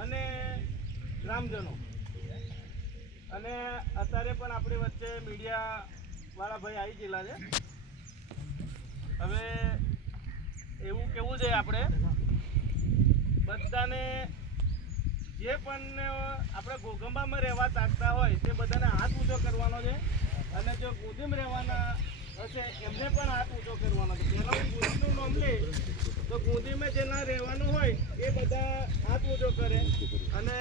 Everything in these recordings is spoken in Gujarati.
અને ગ્રામજનો. અને અત્યારે પણ આપણી વચ્ચે મીડિયાવાળા ભાઈ આવી ગયેલા છે. હવે એવું કેવું છે આપણે? બધાને જે પણ આપણે ગોગંબામાં રહેવા તાકતા હોય તે બધાને હાથ ઊંચો કરવાનો છે. અને જો ગોદીમ રહેવાના હશે એમને પણ હાથ ઊંચો કરવાનો છે. પહેલાં હું ગોદીનું નામ લે તો ગોદીમાં જેના રહેવાનું હોય એ બધા હાથ ઊંચો કરે. અને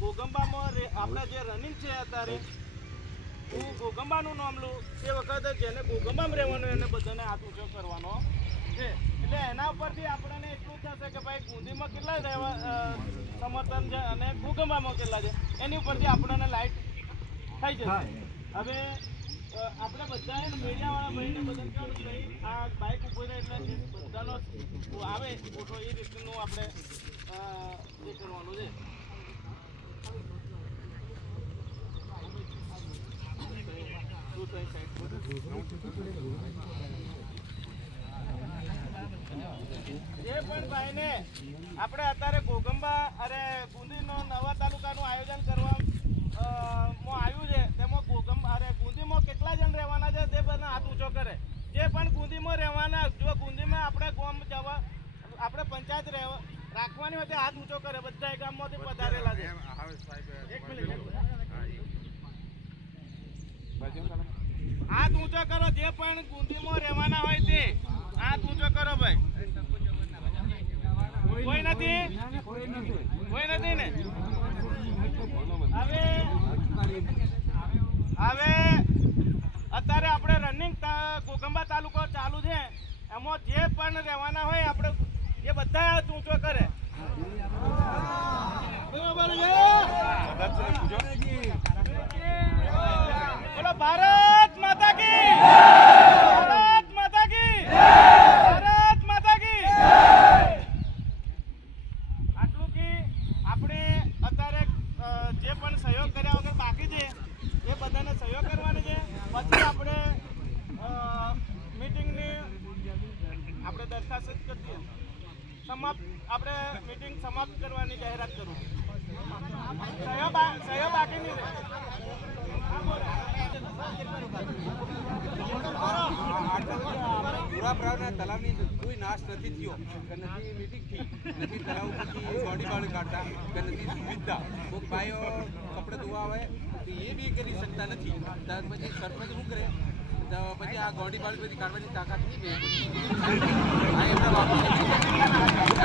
ગોગંબામાં આપણા જે રનિંગ છે અત્યારે હું ગોગંબાનું નામ લઉં. તે વખતે જેને ગોગંબામાં રહેવાનું એને બધાને હાથ ઊંચો કરવાનો છે. એટલે એના ઉપરથી આપણને એટલું થશે કે ભાઈ ગુંદીમાં કેટલા રહેવા સમર્થન છે અને ગોગંબામાં કેટલા છે. એની ઉપરથી આપણને લાઈટ થઈ જશે. હવે એ રીતનું આપણે એ કરવાનું પણ ભાઈને, આપણે અત્યારે ગોગંબા અરે ગુંદીનો નવા તાલુકાનું આયોજન કરવા અ, માં આવ્યું છે તેમાં ગોગંબા અરે ગુંદીમાં કેટલા જણ રહેવાના છે તે બધા હાથ ઊંચો કરે જે પણ ગુંદીમાં રહેવાના. જો ગુંદીમાં આપણે ગામ જવા આપણે પંચાયત રહેવા રાખવાની હોય હાથ ઊંચો કરે. બધા ગામમાંથી પધારેલા છે. હાથ ઊંચો કરો જે પણ ગુંદીમાં રહેવાના હોય તે. હાથ ઊંચો કરો ભાઈ. કોઈ નથી? કોઈ નથી ને? હવે હવે ગોગંબા તાલુકો ચાલુ છે. એમાં જે પણ રહેવાના હોય આપણે એ બધા હાથ ઊંચો કરે બરાબર છે બોલો ભારત માતા કી ભારત માતા કી ભારત માતા કી આટલું કે આપણે અત્યારે અ, જે પણ સહયોગ કર્યા વગર બાકી છે એ બધાને સહયોગ કરવાનો છે પછી આપણે અ, મીટિંગની આપણે દરખાસ્ત જ કરી દઈએ સમાપ્ત આપણે મીટિંગ સમાપ્ત કરવાની જાહેરાત કરું. સહયોગ સહયોગ બાકી નહીં રહે. હા, બોલો. પૂરા પ્રાવના તલાવની કોઈ નાશ નથી થયો. કે ઉપરથી બોડી કાઢતા. નથી સુવિધા. કોઈ ભાઈઓ કપડે ધોવા આવે તો એ બી કરી શકતા નથી. ત્યાર પછી સરપંચ શું કરે? પછી આ ગોડી બાળી બધી કાઢવાની તાકાત નહીં